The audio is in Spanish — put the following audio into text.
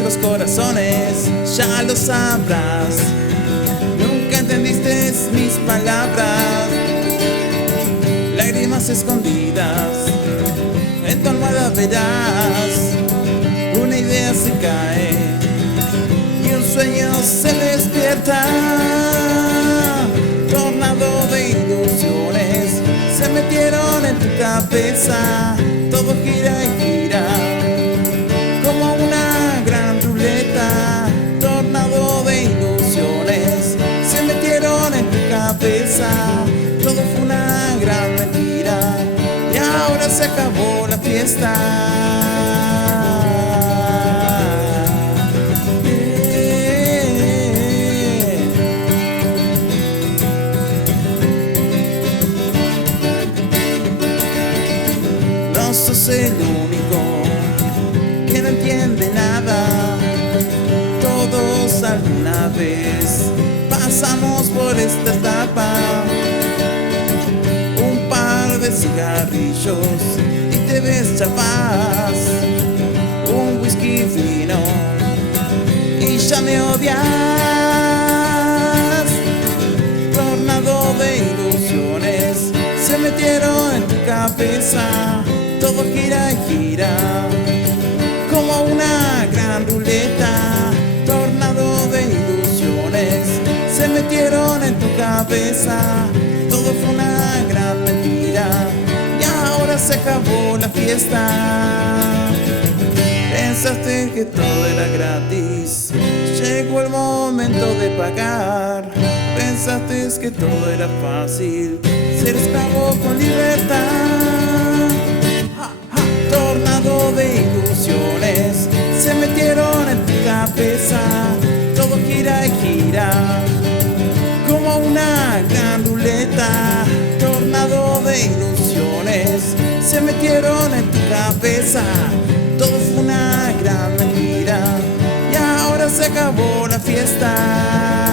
nuestros corazones, ya lo sabrás. Nunca entendiste mis palabras, lágrimas escondidas, en tu almohada verás. Una idea se cae y un sueño se despierta. Tornado de ilusiones se metieron en tu cabeza. Todo gira y gira como una gran ruleta. Tornado de ilusiones se metieron en tu cabeza. Todo fue una gran mentira y ahora se acabó la fiesta. No sos el único que no entiende nada. Todos alguna vez pasamos por esta etapa. Un par de cigarrillos y te ves chapas. Un whisky fino y ya me odias. Tornado de ilusiones se metieron en tu cabeza. Todo gira y gira como una gran ruleta. Tornado de ilusiones se metieron en tu cabeza. Todo fue una gran mentira y ahora se acabó la fiesta. Pensaste que todo era gratis, llegó el momento de pagar. Pensaste que todo era fácil, ser esclavo con libertad. Tornado de ilusiones se metieron en tu cabeza. Todo gira y gira como una gran ruleta. Tornado de ilusiones se metieron en tu cabeza. Todo fue una gran mentira y ahora se acabó la fiesta.